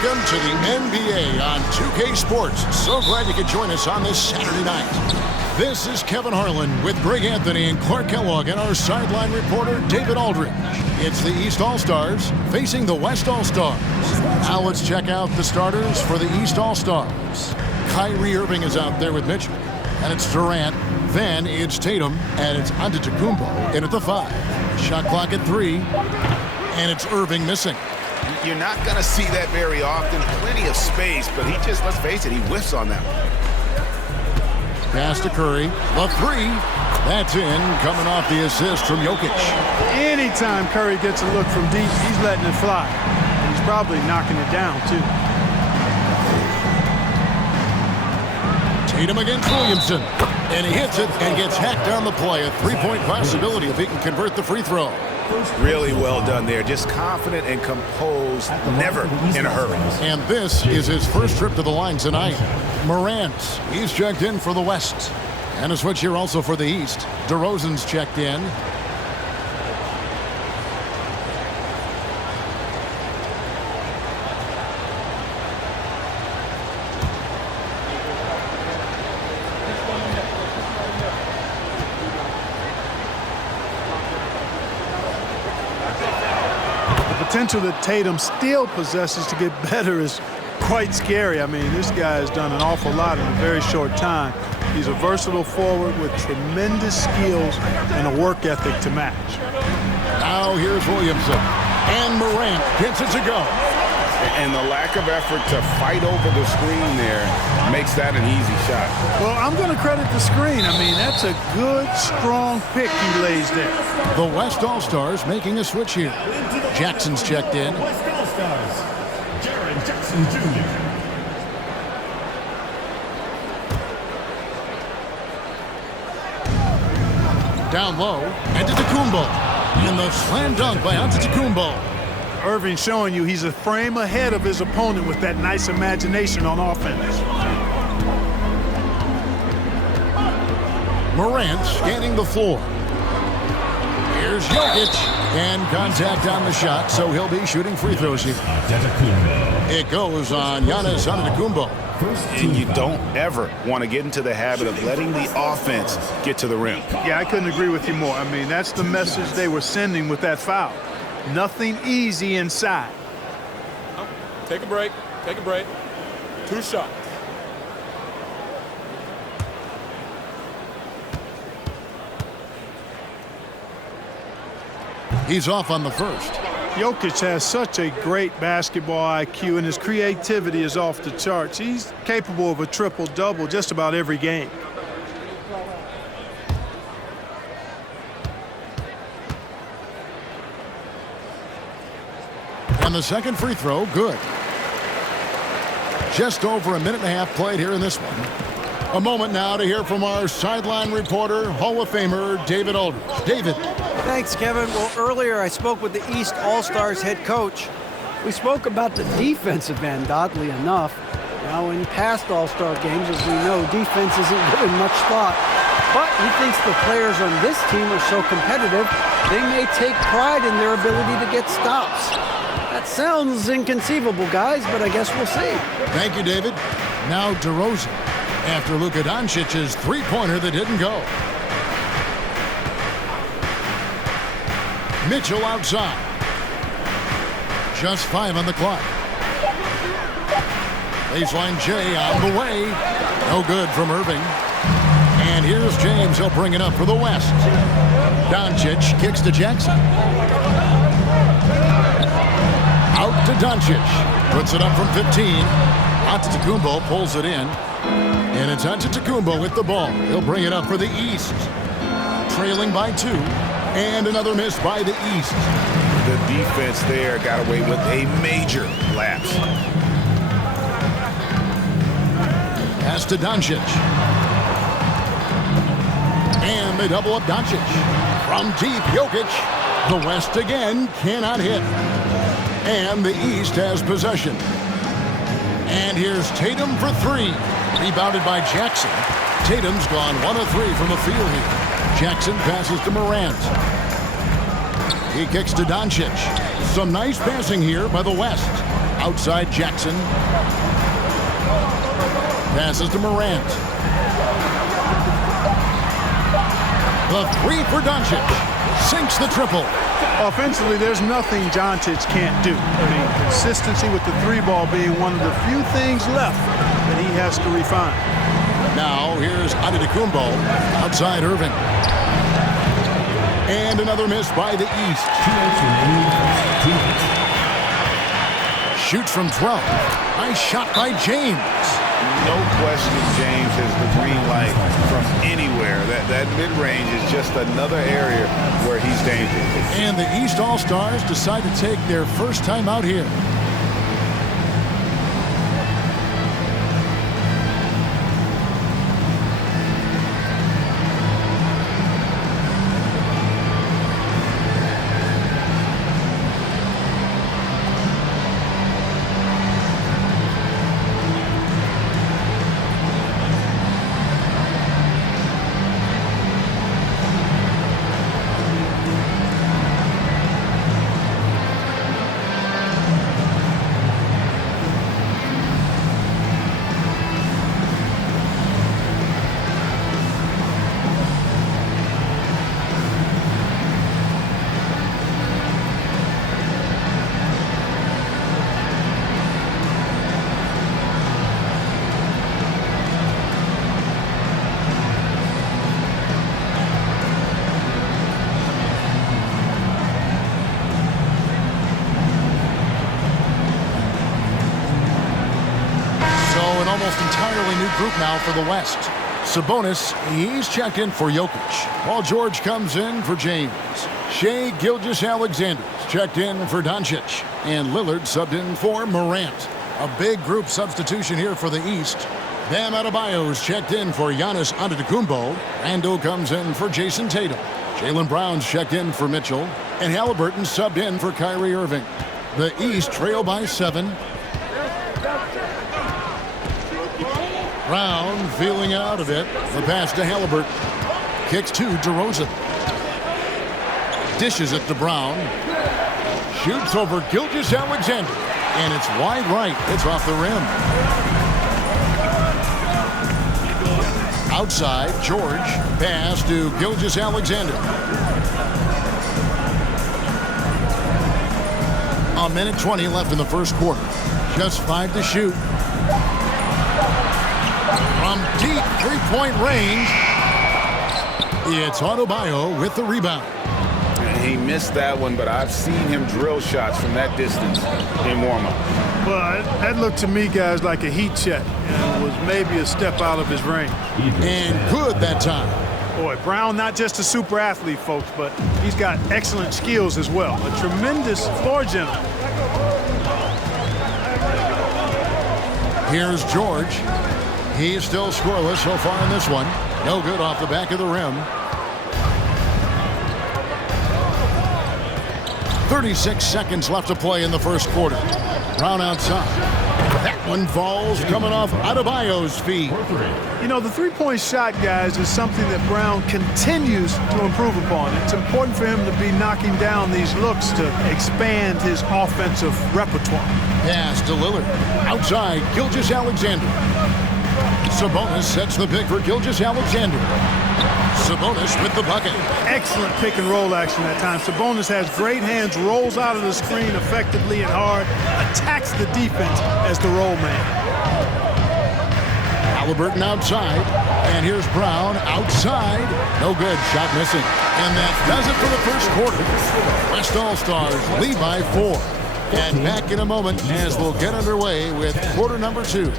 Welcome to the NBA on 2K Sports. So glad you could join us on this Saturday night. This is Kevin Harlan with Greg Anthony and Clark Kellogg and our sideline reporter, David Aldridge. It's the East All-Stars facing the West All-Stars. Now let's check out the starters for the East All-Stars. Kyrie Irving is out there with Mitchell, and it's Durant. Then it's Tatum, and it's Antetokounmpo in at the 5. Shot clock at 3, and it's Irving missing. You're not going to see that very often. Plenty of space, but he just, let's face it, he whiffs on that one. Pass to Curry. The 3. That's in, coming off the assist from Jokic. Anytime Curry gets a look from deep, he's letting it fly. And he's probably knocking it down, too. Tatum against Williamson. And he hits it and gets hacked down the play. A 3-point possibility if he can convert the free throw. Really well done there. Just confident and composed, never in a hurry. And this is his first trip to the line tonight. Morant, he's checked in for the West. And a switch here also for the East. DeRozan's checked in. Potential that Tatum still possesses to get better is quite scary. I mean, this guy has done an awful lot in a very short time. He's a versatile forward with tremendous skills and a work ethic to match. Now here's Williamson. And Morant gets it to go. And the lack of effort to fight over the screen there makes that an easy shot. Well, I'm going to credit the screen. I mean, that's a good, strong pick he lays there. The West All-Stars making a switch here. Jackson's checked in. West All-Stars, Jaren Jackson Jr. Down low, Antetokounmpo. And the slam dunk by Antetokounmpo. Irving showing you he's a frame ahead of his opponent with that nice imagination on offense. Morant scanning the floor. Here's Jokic. And contact on the shot, so he'll be shooting free throws here. It goes on Giannis Antetokounmpo. And you don't ever want to get into the habit of letting the offense get to the rim. Yeah, I couldn't agree with you more. I mean, that's the message they were sending with that foul. Nothing easy inside. Take a break. Take a break. 2 shots. He's off on the first. Jokic has such a great basketball IQ, and his creativity is off the charts. He's capable of a triple-double just about every game. And the second free throw, good. Just over a minute and a half played here in this one. A moment now to hear from our sideline reporter, Hall of Famer, David Aldridge. David. Thanks, Kevin. Well, earlier I spoke with the East All-Stars head coach. We spoke about the defensive end, oddly enough. Now, in past All-Star games, as we know, defense isn't given much thought. But he thinks the players on this team are so competitive, they may take pride in their ability to get stops. That sounds inconceivable, guys, but I guess we'll see. Thank you, David. Now DeRozan, after Luka Doncic's three-pointer that didn't go. Mitchell outside. Just 5 on the clock. Baseline J on the way. No good from Irving. And here's James. He'll bring it up for the West. Doncic kicks to Jackson. Out to Doncic. Puts it up from 15. Antetokounmpo pulls it in. And it's Antetokounmpo with the ball. He'll bring it up for the East. Trailing by 2. And another miss by the East. The defense there got away with a major lapse. Pass to Doncic. And they double up Doncic. From deep, Jokic. The West again cannot hit. And the East has possession. And here's Tatum for 3. Rebounded by Jackson. Tatum's gone 1 of 3 from the field here. Jackson passes to Morant. He kicks to Doncic. Some nice passing here by the West. Outside Jackson. Passes to Morant. The three for Doncic. Sinks the triple. Offensively, there's nothing Doncic can't do. I mean, consistency with the three ball being one of the few things left that he has to refine. Now, here's Antetokounmpo. Outside Irving. And another miss by the East. Shoots from 12. Nice shot by James. No question James has the green light from anywhere. That mid-range is just another area where he's dangerous. And the East All-Stars decide to take their first time out here. Almost entirely new group now for the West. Sabonis, he's checked in for Jokic. Paul George comes in for James. Shai Gilgeous-Alexander's checked in for Doncic. And Lillard subbed in for Morant. A big group substitution here for the East. Bam Adebayo's checked in for Giannis Antetokounmpo. Randle comes in for Jason Tatum. Jaylen Brown's checked in for Mitchell. And Halliburton subbed in for Kyrie Irving. The East trail by 7. Brown feeling out of it. The pass to Halliburton. Kicks to DeRozan. Dishes it to Brown. Shoots over Gilgeous-Alexander. And it's wide right. It's off the rim. Outside, George. Pass to Gilgeous-Alexander. A minute 20 left in the first quarter. Just 5 to shoot. From deep three-point range, it's Adebayo with the rebound. He missed that one, but I've seen him drill shots from that distance in warm-up. Well, that looked to me, guys, like a heat check. And it was maybe a step out of his range. And good that time. Boy, Brown, not just a super athlete, folks, but he's got excellent skills as well. A tremendous floor general. Here's George. He's still scoreless so far in this one. No good off the back of the rim. 36 seconds left to play in the first quarter. Brown outside. That one falls coming off Adebayo's feet. You know, the three-point shot, guys, is something that Brown continues to improve upon. It's important for him to be knocking down these looks to expand his offensive repertoire. Pass to Lillard. Outside, Gilgeous-Alexander. Sabonis sets the pick for Gilgeous-Alexander. Sabonis with the bucket. Excellent pick and roll action that time. Sabonis has great hands, rolls out of the screen effectively and hard, attacks the defense as the roll man. Halliburton outside, and here's Brown outside. No good, shot missing. And that does it for the first quarter. West All-Stars lead by 4. And back in a moment as we'll get underway with quarter number 2.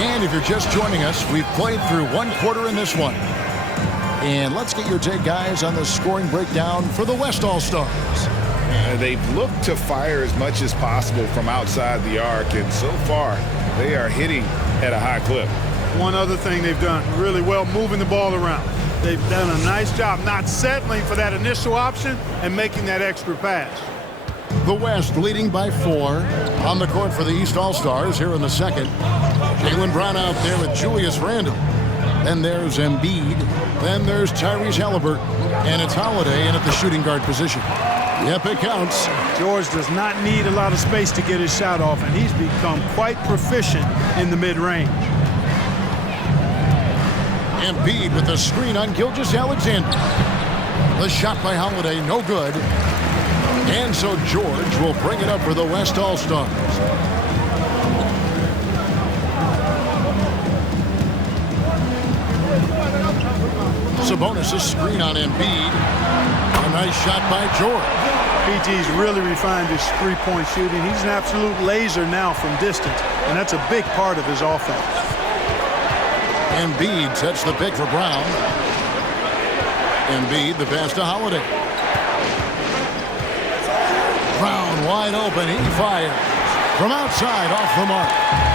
And if you're just joining us, we've played through one quarter in this one. And let's get your take, guys, on the scoring breakdown for the West All-Stars. They've looked to fire as much as possible from outside the arc, and so far they are hitting at a high clip. One other thing they've done really well, moving the ball around. They've done a nice job not settling for that initial option and making that extra pass. The West leading by 4 on the court for the East All-Stars here in the second. Jaylen Brown out there with Julius Randle. Then there's Embiid. Then there's Tyrese Halliburton. And it's Holiday in at the shooting guard position. Yep, it counts. George does not need a lot of space to get his shot off, and he's become quite proficient in the mid-range. Embiid with the screen on Gilgeous-Alexander. The shot by Holiday, no good. And so George will bring it up for the West All-Stars. Sabonis' screen on Embiid. A nice shot by George. PG's really refined his three-point shooting. He's an absolute laser now from distance, and that's a big part of his offense. Embiid sets the pick for Brown. Embiid, the pass to Holiday. Brown wide open. He fires. From outside, off the mark.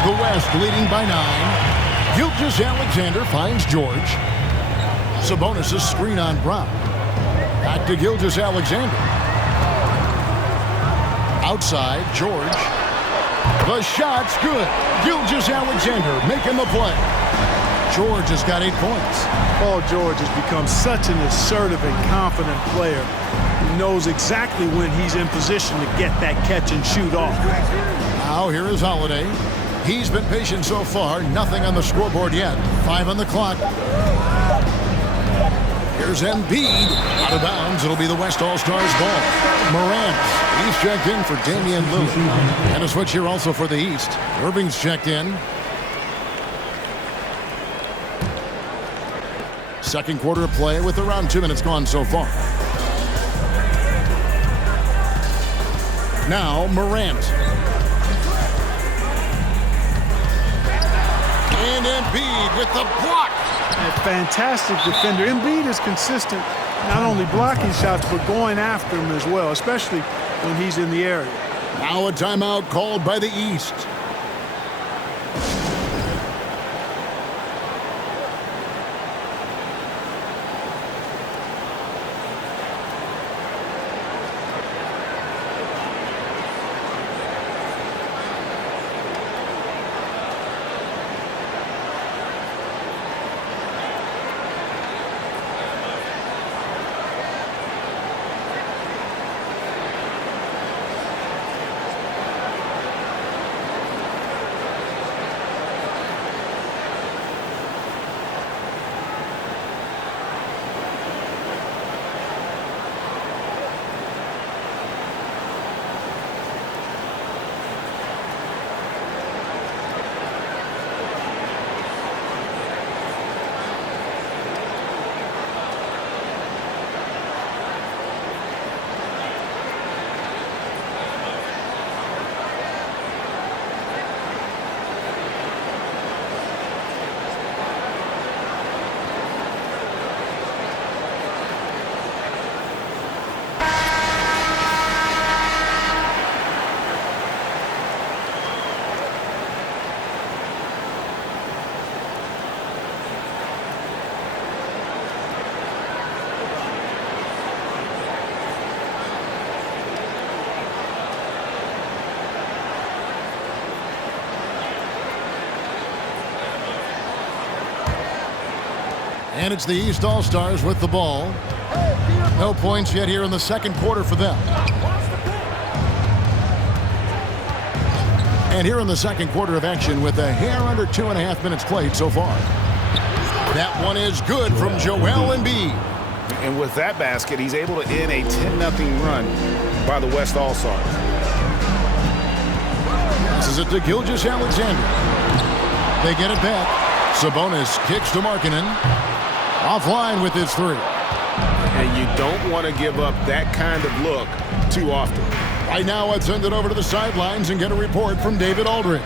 The West leading by 9. Gilgeous-Alexander finds George. Sabonis' screen on Brown. Back to Gilgeous-Alexander. Outside, George. The shot's good. Gilgeous-Alexander making the play. George has got 8 points. Paul George has become such an assertive and confident player. He knows exactly when he's in position to get that catch and shoot off. Now here is Holiday. He's been patient so far. Nothing on the scoreboard yet. 5 on the clock. Here's Embiid. Out of bounds. It'll be the West All-Stars ball. Morant. He's checked in for Damian Lillard. And a switch here also for the East. Irving's checked in. Second quarter of play with around 2 minutes gone so far. Now Morant. And Embiid with the block. A fantastic defender. Embiid is consistent, not only blocking shots, but going after them as well, especially when he's in the area. Now a timeout called by the East. And it's the East All-Stars with the ball. No points yet here in the second quarter for them. And here in the second quarter of action with a hair under 2.5 minutes played so far. That one is good from Joel Embiid. And with that basket, he's able to end a 10-0 run by the West All-Stars. Passes it to Gilgeous-Alexander. They get it back. Sabonis kicks to Markkanen. Offline with his 3. And you don't want to give up that kind of look too often. Right now, let's send it over to the sidelines and get a report from David Aldridge.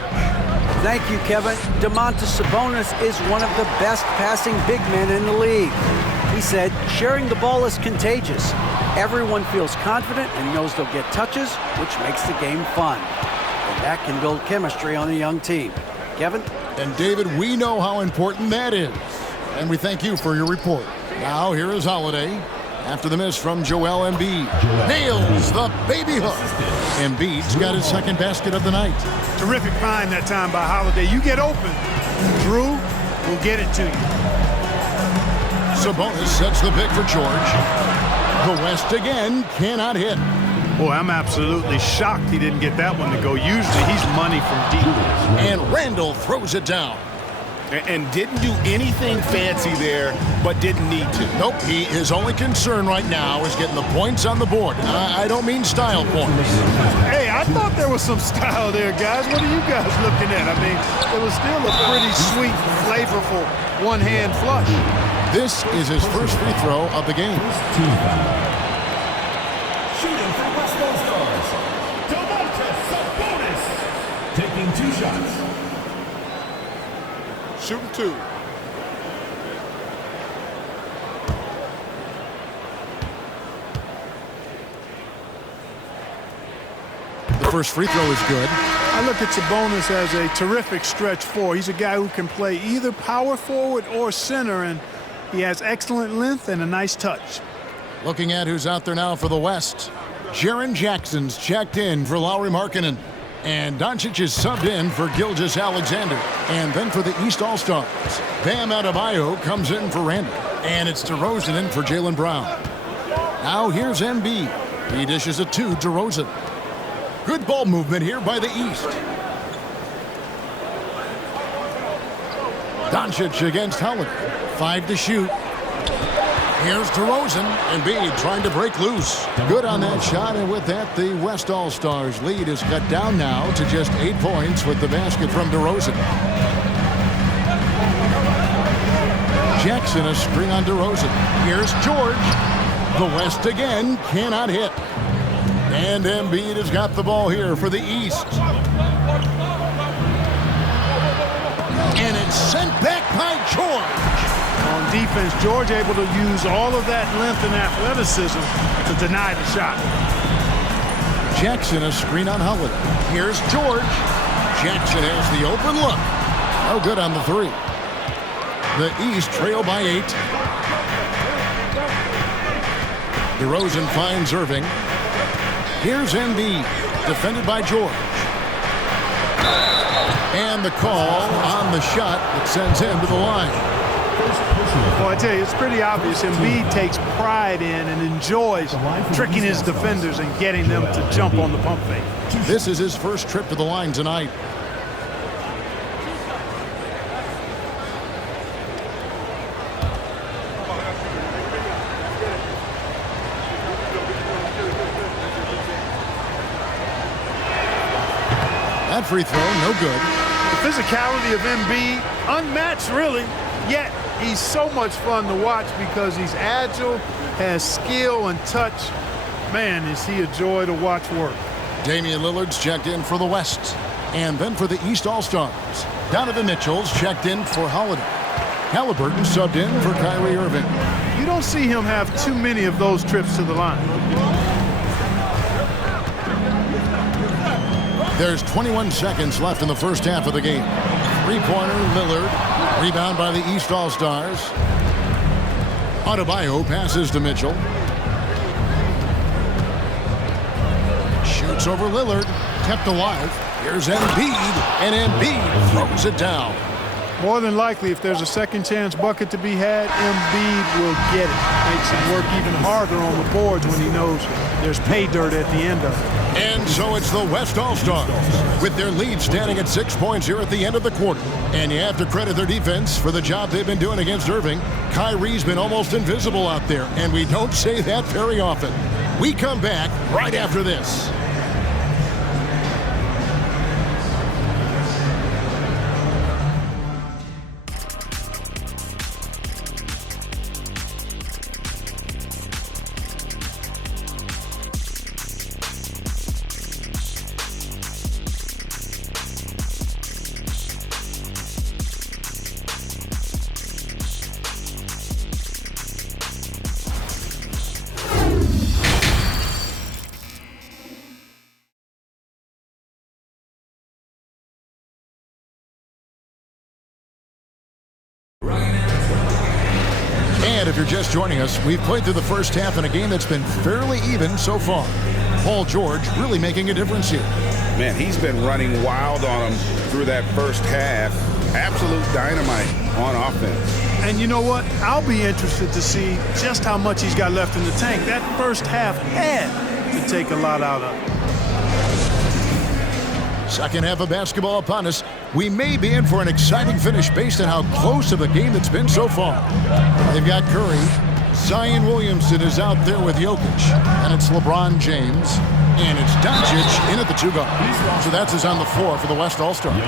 Thank you, Kevin. Domantas Sabonis is one of the best passing big men in the league. He said, sharing the ball is contagious. Everyone feels confident and knows they'll get touches, which makes the game fun. And that can build chemistry on a young team. Kevin? And David, we know how important that is. And we thank you for your report. Now here is Holiday. after the miss from Joel Embiid. Nails the baby hook. Embiid's got his second basket of the night. Terrific find that time by Holiday. You get open, Drew will get it to you. Sabonis sets the pick for George. The West again cannot hit. Boy, I'm absolutely shocked he didn't get that one to go. Usually he's money from deep. And Randall throws it down. And didn't do anything fancy there, but didn't need to. Nope, his only concern right now is getting the points on the board. I don't mean style points. Hey, I thought there was some style there, guys. What are you guys looking at? I mean, it was still a pretty sweet, flavorful one-hand flush. This is his first free throw of the game. Shooting for West All-Stars, Domantas Sabonis. Taking 2 shots. Shooting 2. The first free throw is good. I look at Sabonis as a terrific stretch 4. He's a guy who can play either power forward or center, and he has excellent length and a nice touch. Looking at who's out there now for the West. Jaren Jackson's checked in for Lauri Markkanen. And Doncic is subbed in for Gilgeous-Alexander. And then for the East All-Stars, Bam Adebayo comes in for Randall. And it's DeRozan in for Jaylen Brown. Now here's Embiid. He dishes it to DeRozan. Good ball movement here by the East. Doncic against Holiday. 5 to shoot. Here's DeRozan. Embiid trying to break loose. Good on that shot, and with that, the West All-Stars lead is cut down now to just 8 points with the basket from DeRozan. Jackson a screen on DeRozan. Here's George. The West again cannot hit. And Embiid has got the ball here for the East. And it's sent back by George. On defense, George able to use all of that length and athleticism to deny the shot. Jackson a screen on Holiday. Here's George. Jackson has the open look. Oh, good on the 3. The East trail by 8. DeRozan finds Irving. Here's Embiid, defended by George. And the call on the shot that sends him to the line. Well, I tell you, it's pretty obvious. Embiid takes pride in and enjoys tricking his defenders and getting them to jump on the pump fake. This is his first trip to the line tonight. That free throw, no good. The physicality of Embiid, unmatched really, yet he's so much fun to watch because he's agile, has skill and touch. Man, is he a joy to watch work. Damian Lillard's checked in for the West. And then for the East All-Stars, Donovan Mitchell's checked in for Holiday. Halliburton subbed in for Kyrie Irving. You don't see him have too many of those trips to the line. There's 21 seconds left in the first half of the game. Three-pointer, Lillard. Rebound by the East All-Stars. Adebayo passes to Mitchell. Shoots over Lillard. Kept alive. Here's Embiid. And Embiid throws it down. More than likely, if there's a second chance bucket to be had, Embiid will get it. Makes him work even harder on the boards when he knows there's pay dirt at the end of it. And so it's the West All-Stars with their lead standing at 6 points here at the end of the quarter. And you have to credit their defense for the job they've been doing against Irving. Kyrie's been almost invisible out there, and we don't say that very often. We come back right after this. And if you're just joining us, we've played through the first half in a game that's been fairly even so far. Paul George really making a difference here. Man, he's been running wild on him through that first half. Absolute dynamite on offense. And you know what? I'll be interested to see just how much he's got left in the tank. That first half had to take a lot out of it. Second half of basketball upon us. We may be in for an exciting finish based on how close of a game it's been so far. They've got Curry. Zion Williamson is out there with Jokic. And it's LeBron James. And it's Doncic in at the 2 guard. So that's his on the floor for the West All-Stars.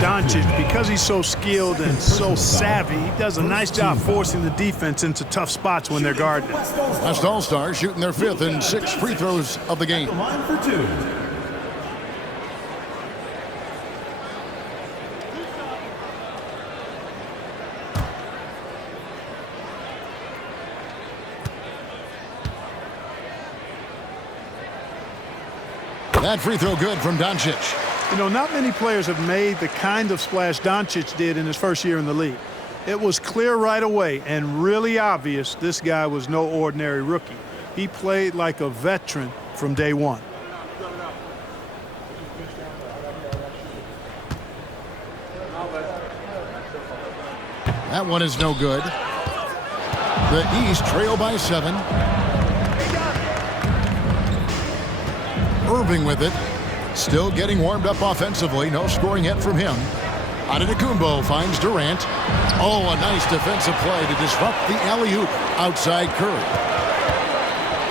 Doncic, because he's so skilled and so savvy, he does a nice job forcing the defense into tough spots when they're guarding. West All-Stars shooting their 5th and 6th free throws of the game. Line for 2. That free throw good from Doncic. You know, not many players have made the kind of splash Doncic did in his first year in the league. It was clear right away and really obvious this guy was no ordinary rookie. He played like a veteran from day one. That one is no good. The East trail by 7. Irving with it. Still getting warmed up offensively. No scoring yet from him. Antetokounmpo finds Durant. Oh, a nice defensive play to disrupt the alley-oop outside Curry.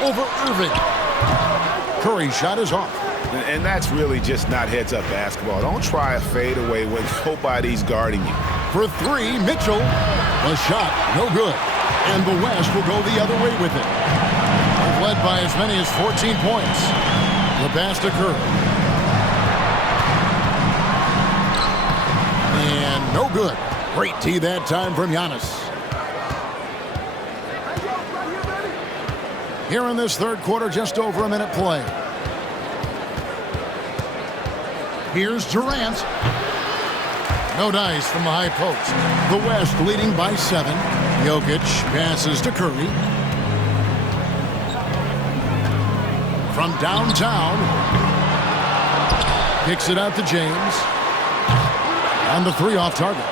Over Irving. Curry's shot is off. And that's really just not heads-up basketball. Don't try a fadeaway when nobody's guarding you. For 3, Mitchell. A shot, no good. And the West will go the other way with it. They've led by as many as 14 points. The pass to Curry. And no good. Great tee that time from Giannis. Here in this third quarter, just over a minute play. Here's Durant. No dice from the high post. The West leading by 7. Jokic passes to Curry. From downtown. Kicks it out to James. And the 3 off target.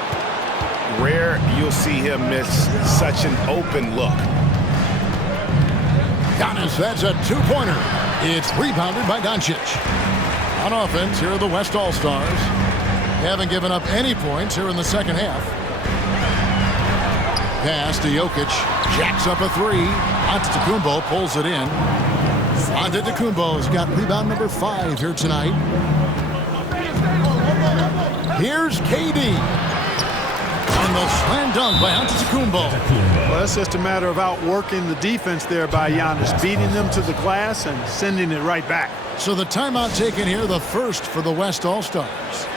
Rare you'll see him miss such an open look. Giannis, that's a 2-pointer. It's rebounded by Doncic. On offense, here are the West All-Stars. They haven't given up any points here in the second half. Pass to Jokic. Jacks up a 3. Antetokounmpo pulls it in. Antetokounmpo has got rebound number 5 here tonight. Here's KD. And the slam dunk by Antetokounmpo. Well, that's just a matter of outworking the defense there by Giannis, beating them to the glass and sending it right back. So the timeout taken here, the first for the West All-Stars.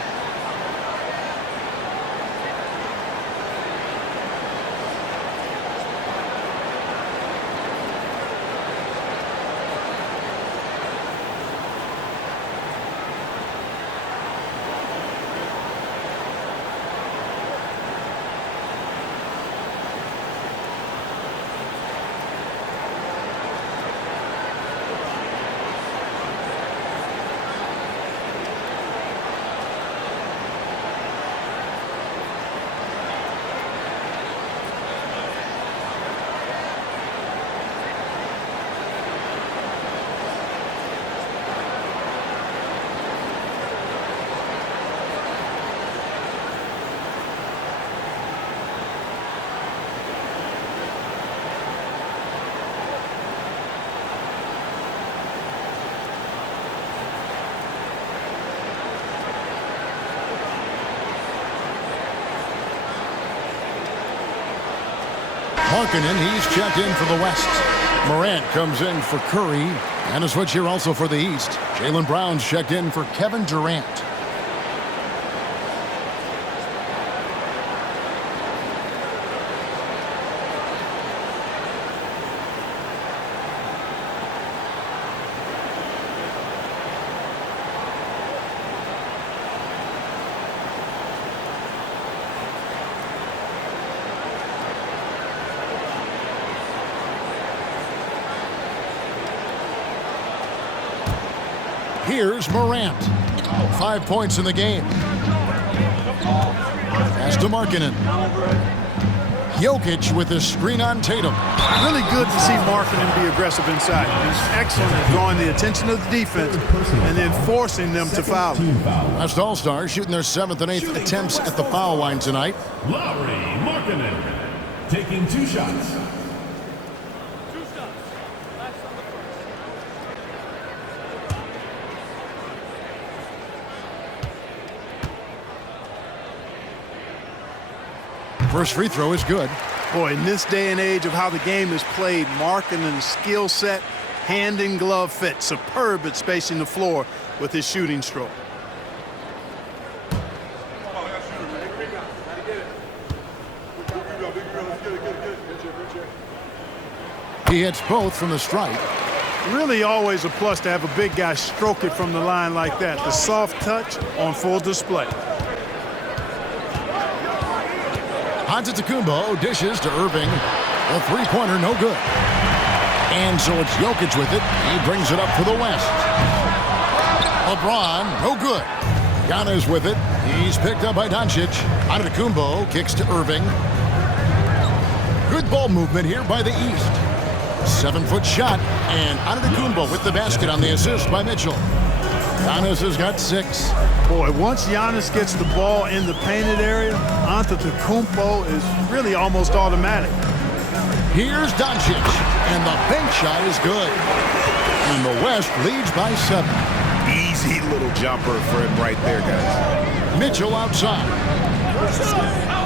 Markkanen, he's checked in for the West. Morant comes in for Curry. And a switch here also for the East. Jaylen Brown's checked in for Kevin Durant. Here's Morant. 5 points in the game. Pass to Markkanen. Jokic with a screen on Tatum. Really good to see Markkanen be aggressive inside. He's excellent at drawing the attention of the defense and then forcing them to foul. West All-Stars shooting their 7th and 8th attempts at the foul line tonight. Lauri Markkanen taking 2 shots. First free throw is good. Boy, in this day and age of how the game is played, Markkanen's skill set, hand and glove fit, superb at spacing the floor with his shooting stroke. He hits both from the stripe. Really always a plus to have a big guy stroke it from the line like that. The soft touch on full display. Antetokounmpo dishes to Irving. The three-pointer, no good. And so it's Jokic with it. He brings it up for the West. LeBron, no good. Giannis with it. He's picked up by Doncic. Antetokounmpo kicks to Irving. Good ball movement here by the East. 7-foot shot, and Antetokounmpo with the basket on the assist by Mitchell. Giannis has got 6. Boy, once Giannis gets the ball in the painted area, Antetokounmpo is really almost automatic. Here's Doncic, and the bank shot is good. And the West leads by 7. Easy little jumper for him right there, guys. Mitchell outside.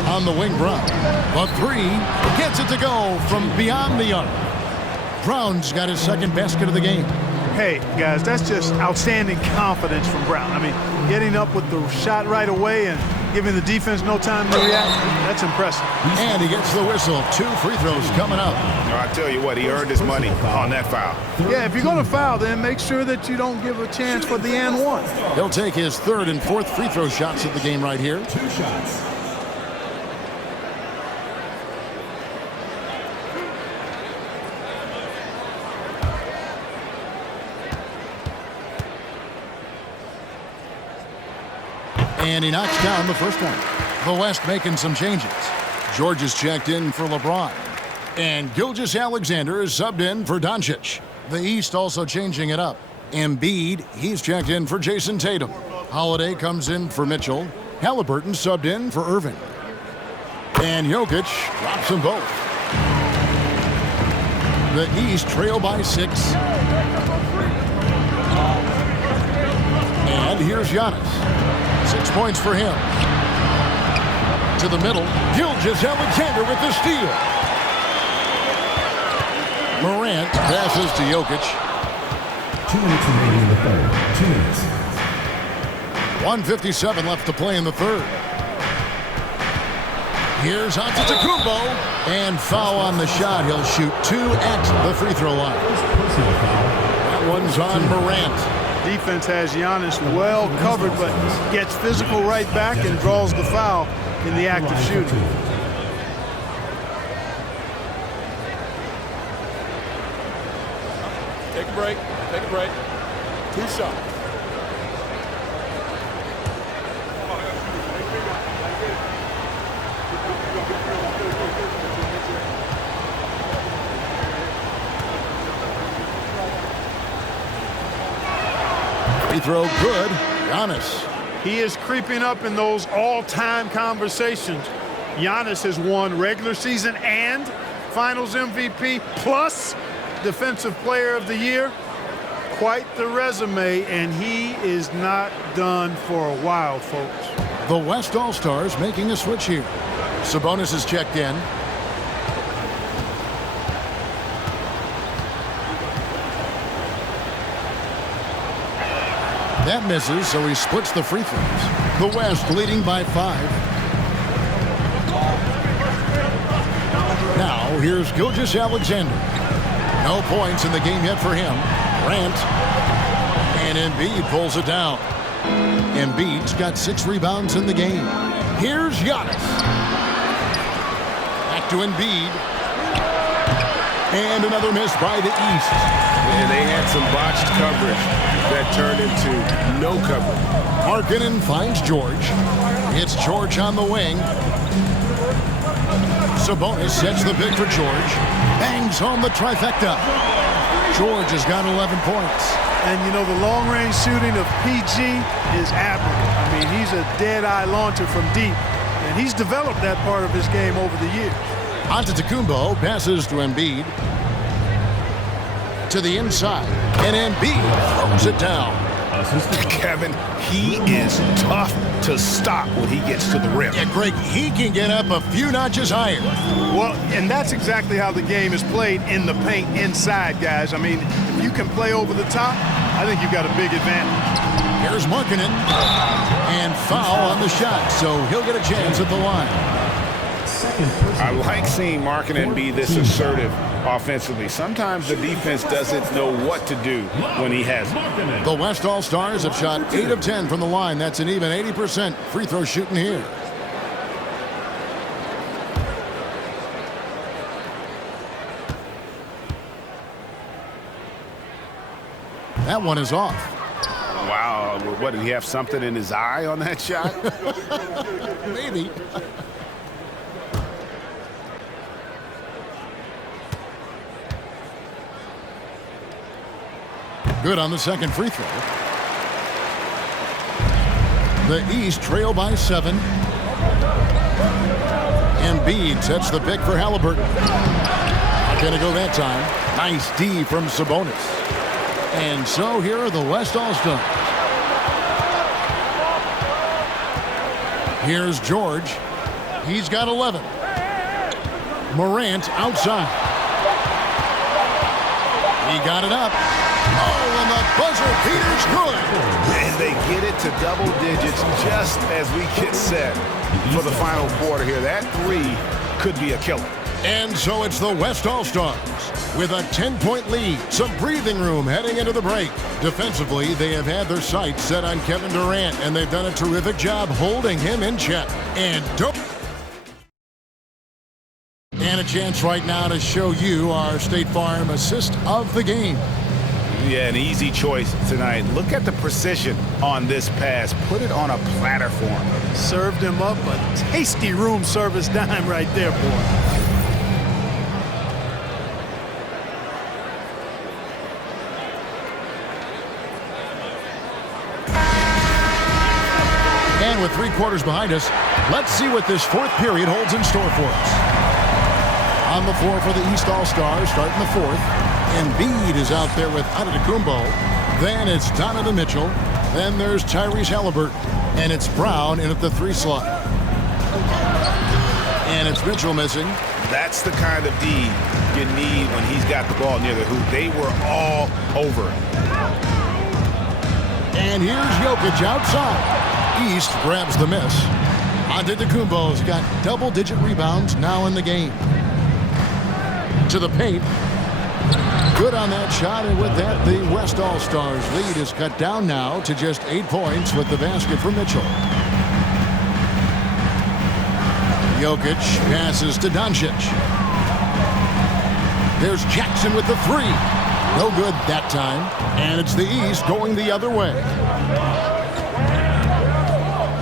On the wing, Brown. The 3 gets it to go from beyond the arc. Brown's got his 2nd basket of the game. Hey, guys, that's just outstanding confidence from Brown. I mean, getting up with the shot right away and giving the defense no time to react, that's impressive. And he gets the whistle. 2 free throws coming up. I tell you what, he earned his money on that foul. Yeah, if you're going to foul, then make sure that you don't give a chance for the and 1. He'll take his 3rd and 4th free throw shots at the game right here. 2 shots. And he knocks down the first one. The West making some changes. George is checked in for LeBron. And Gilgeous-Alexander is subbed in for Doncic. The East also changing it up. Embiid, he's checked in for Jason Tatum. Holiday comes in for Mitchell. Halliburton subbed in for Irving. And Jokic drops them both. The East trail by 6. And here's Giannis. 6 points for him. To the middle, Gilgeous-Alexander with the steal. Morant passes to Jokic. 2 minutes remaining in the 3rd. 2 minutes. 1:57 left to play in the 3rd. Here's Antetokounmpo, and foul on the shot. He'll shoot 2 at the free throw line. That one's on Morant. Defense has Giannis well covered, but gets physical right back and draws the foul in the act of shooting. Take a break. Take a break. 2 shots. Free throw good. Giannis. He is creeping up in those all-time conversations. Giannis has won regular season and Finals MVP plus Defensive Player of the Year. Quite the resume, and he is not done for a while, folks. The West All-Stars making a switch here. Sabonis is checked in. That misses, so he splits the free throws. The West leading by 5. Now, here's Gilgeous-Alexander. No points in the game yet for him. Grant. And Embiid pulls it down. Embiid's got 6 rebounds in the game. Here's Giannis. Back to Embiid. And another miss by the East. And they had some botched coverage that turned into no coverage. Markkanen finds George. It's George on the wing. Sabonis sets the pick for George. Bangs home the trifecta. George has got 11 points. And, you know, the long-range shooting of PG is admirable. I mean, he's a dead-eye launcher from deep, and he's developed that part of his game over the years. Antetokounmpo passes to Embiid. To the inside, and Embiid throws it down. Kevin, he is tough to stop when he gets to the rim. Yeah, Greg, he can get up a few notches higher. Well, and that's exactly how the game is played in the paint inside, guys. I mean, if you can play over the top, I think you've got a big advantage. Here's Markkanen, and foul on the shot, so he'll get a chance at the line. I like seeing Markkanen be this assertive offensively. Sometimes the defense doesn't know what to do when he has it. The West All-Stars have shot 8 of 10 from the line. That's an even 80% free throw shooting here. That one is off. Wow, what, did he have something in his eye on that shot? Maybe. Good on the second free throw. The East trail by 7. Embiid sets the pick for Halliburton. Not going to go that time. Nice D from Sabonis. And so here are the West All-Stars. Here's George. He's got 11. Morant outside. He got it up. Oh, and the buzzer beater's good. And they get it to double digits just as we get set for the final quarter here. That three could be a killer. And so it's the West All-Stars with a 10-point lead. Some breathing room heading into the break. Defensively, they have had their sights set on Kevin Durant, and they've done a terrific job holding him in check. And a chance right now to show you our State Farm assist of the game. Yeah, an easy choice tonight. Look at the precision on this pass. Put it on a platter for him. Served him up a tasty room service dime right there, boy. And with 3 quarters behind us, let's see what this fourth period holds in store for us. On the floor for the East All-Stars, starting the fourth. Embiid is out there with Antetokounmpo. Then it's Donovan Mitchell. Then there's Tyrese Halliburton. And it's Brown in at the 3 slot. And it's Mitchell missing. That's the kind of D you need when he's got the ball near the hoop. They were all over it. And here's Jokic outside. East grabs the miss. Antetokounmpo's got double-digit rebounds now in the game. To the paint. Good on that shot, and with that, the West All-Stars lead is cut down now to just 8 points with the basket for Mitchell. Jokic passes to Doncic. There's Jackson with the 3. No good that time, and it's the East going the other way.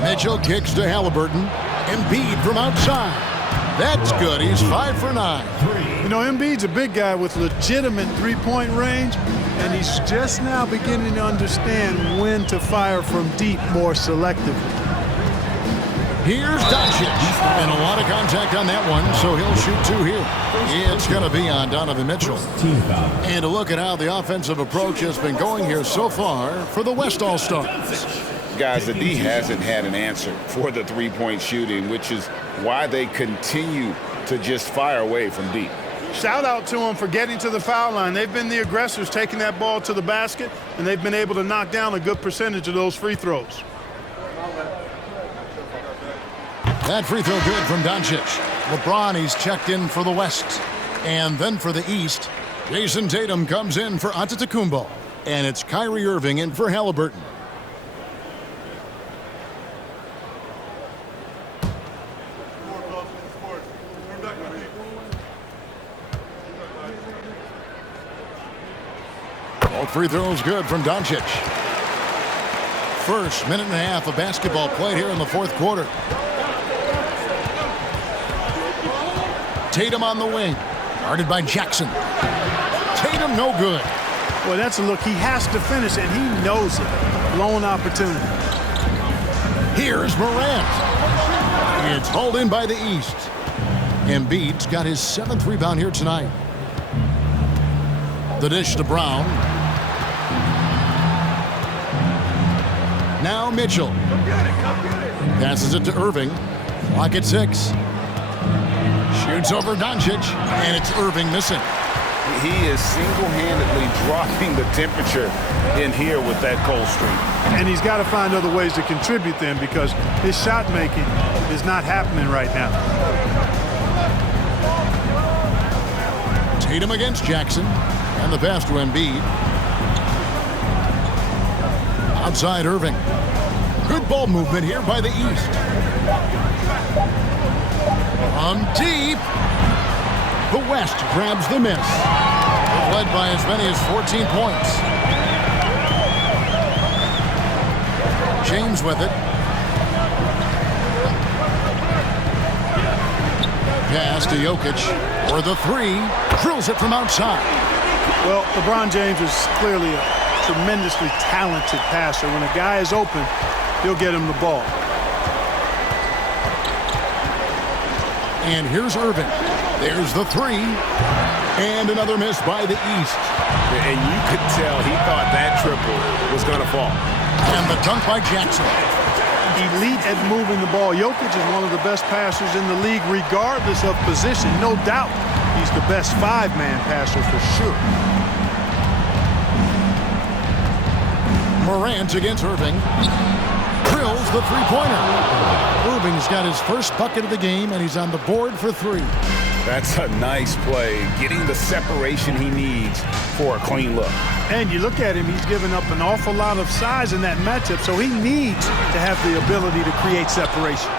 Mitchell kicks to Halliburton. Embiid from outside. That's good. He's 5 for 9. You know, Embiid's a big guy with legitimate three-point range, and he's just now beginning to understand when to fire from deep more selectively. Here's Doncic, and a lot of contact on that one, so he'll shoot 2 here. It's going to be on Donovan Mitchell. And a look at how the offensive approach has been going here so far for the West All-Stars. Guys, the D hasn't had an answer for the three-point shooting, which is why they continue to just fire away from deep. Shout out to them for getting to the foul line. They've been the aggressors taking that ball to the basket, and they've been able to knock down a good percentage of those free throws. That free throw good from Doncic. LeBron, he's checked in for the West. And then for the East, Jason Tatum comes in for Antetokounmpo. And it's Kyrie Irving in for Halliburton. Both free throws good from Doncic. First minute and a half of basketball played here in the fourth quarter. Tatum on the wing. Guarded by Jackson. Tatum no good. Boy, that's a look. He has to finish, and he knows it. Blown opportunity. Here's Morant. It's hauled in by the East. Embiid's got his 7th rebound here tonight. The dish to Brown. Now Mitchell. Passes it to Irving. Clock at 6. Shoots over Doncic, and it's Irving missing. He is single-handedly dropping the temperature in here with that cold streak. And he's got to find other ways to contribute then, because his shot making is not happening right now. Tatum against Jackson, and the pass to Embiid. Outside Irving. Good ball movement here by the East. From deep. The West grabs the miss. They've led by as many as 14 points. James with it. Pass to Jokic for the 3. Drills it from outside. Well, LeBron James is clearly a tremendously talented passer. When a guy is open, he'll get him the ball. And here's Irving. There's the 3. And another miss by the East. And you could tell he thought that triple was going to fall. And the dunk by Jackson. Elite at moving the ball. Jokic is one of the best passers in the league, regardless of position. No doubt he's the best 5-man passer for sure. Morant against Irving. Drills the 3-pointer. Irving's got his first bucket of the game, and he's on the board for 3. That's a nice play, getting the separation he needs for a clean look. And you look at him, he's given up an awful lot of size in that matchup, so he needs to have the ability to create separation.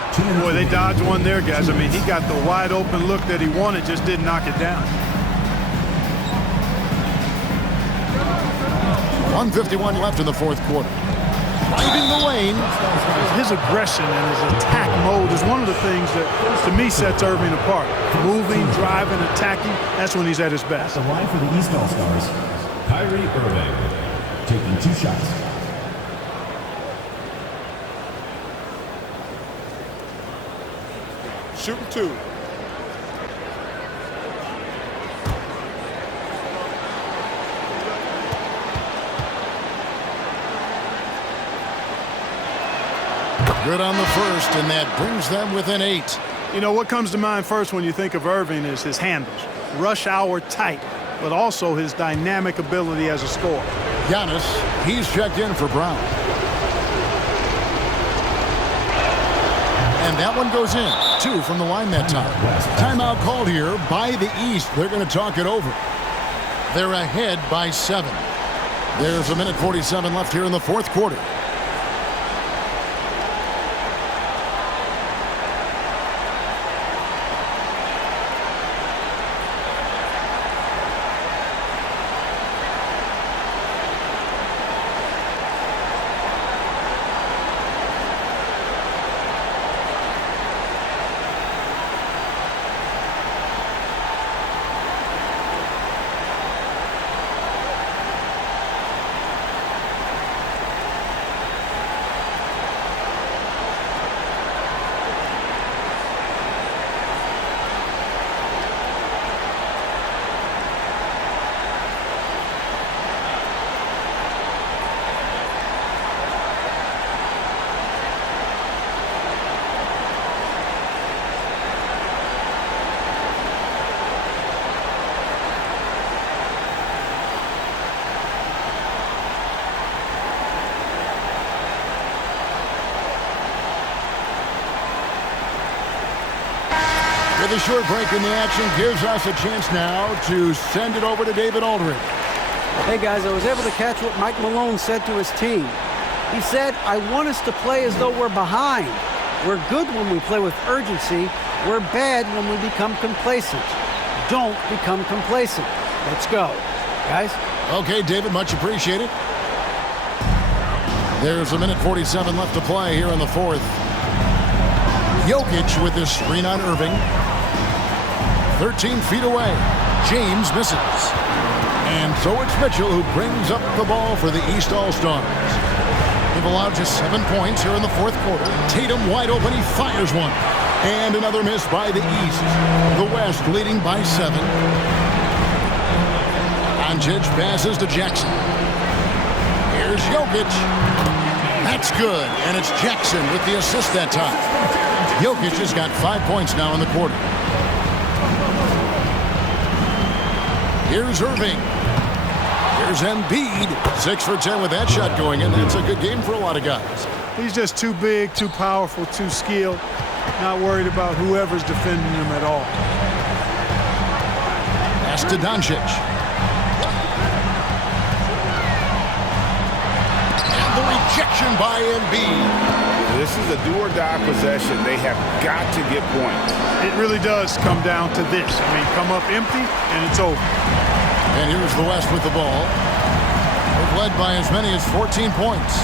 Boy, they dodged one there, guys. I mean, he got the wide open look that he wanted, just didn't knock it down. 1:51 left in the fourth quarter. Driving the lane. His aggression and his attack mode is one of the things that, to me, sets Irving apart. Moving, driving, attacking, that's when he's at his best. The line for the East All-Stars, Kyrie Irving, taking 2 shots. Shooting 2. Good on the first, and that brings them within 8. You know, what comes to mind first when you think of Irving is his handles. Rush hour tight, but also his dynamic ability as a scorer. Giannis, he's checked in for Brown. And that one goes in. 2 from the line that time. Timeout called here by the East. They're going to talk it over. They're ahead by 7. There's 1:47 left here in the fourth quarter. With a short break in the action gives us a chance now to send it over to David Aldridge. Hey, guys, I was able to catch what Mike Malone said to his team. He said, I want us to play as though we're behind. We're good when we play with urgency. We're bad when we become complacent. Don't become complacent. Let's go. guys. Okay, David, much appreciated. There's 1:47 left to play here in the fourth. Jokic with this screen on Irving. 13 feet away. James misses. And so it's Mitchell who brings up the ball for the East All-Stars. They've allowed just 7 points here in the fourth quarter. Tatum wide open. He fires one. And another miss by the East. The West leading by 7. Doncic passes to Jackson. Here's Jokic. That's good. And it's Jackson with the assist that time. Jokic has got 5 points now in the quarter. Here's Irving. Here's Embiid. 6 for 10 with that shot going in. That's a good game for a lot of guys. He's just too big, too powerful, too skilled. Not worried about whoever's defending him at all. Pass to Doncic. And the rejection by Embiid. This is a do-or-die possession. They have got to get points. It really does come down to this. I mean, come up empty, and it's over. And here's the West with the ball. They've led by as many as 14 points.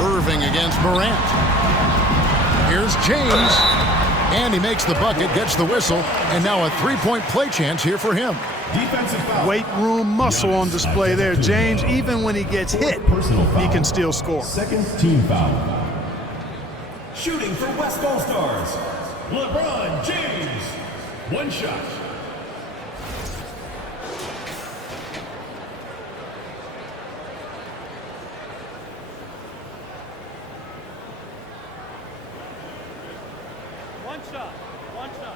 Irving against Morant. Here's James. And he makes the bucket, gets the whistle, and now a three-point play chance here for him. Defensive foul. Weight room muscle on display there. James, even when he gets hit, he can still score. Second team foul. Shooting for West All-Stars, LeBron James. 1 shot. One shot.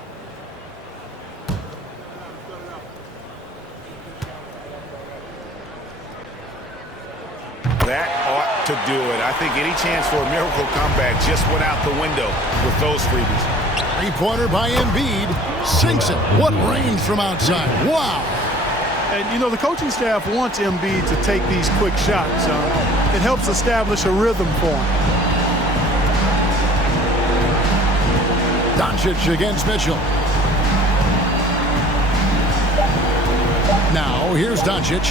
That ought to do it. I think any chance for a miracle comeback just went out the window with those freebies. Three-pointer by Embiid. Sinks it. What range from outside. Wow. And, you know, the coaching staff wants Embiid to take these quick shots. It helps establish a rhythm for him. Doncic against Mitchell. Now, here's Doncic.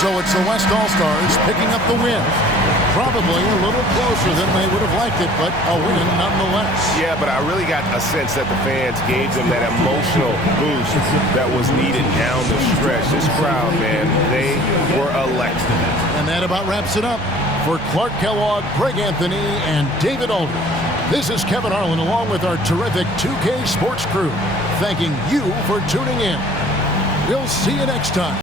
So it's the West All-Stars picking up the win. Probably a little closer than they would have liked it, but a win nonetheless. Yeah, but I really got a sense that the fans gave them that emotional boost that was needed down the stretch. This crowd, man, they were electric. And that about wraps it up. For Clark Kellogg, Greg Anthony, and David Aldridge, this is Kevin Harlan along with our terrific 2K Sports crew, thanking you for tuning in. We'll see you next time.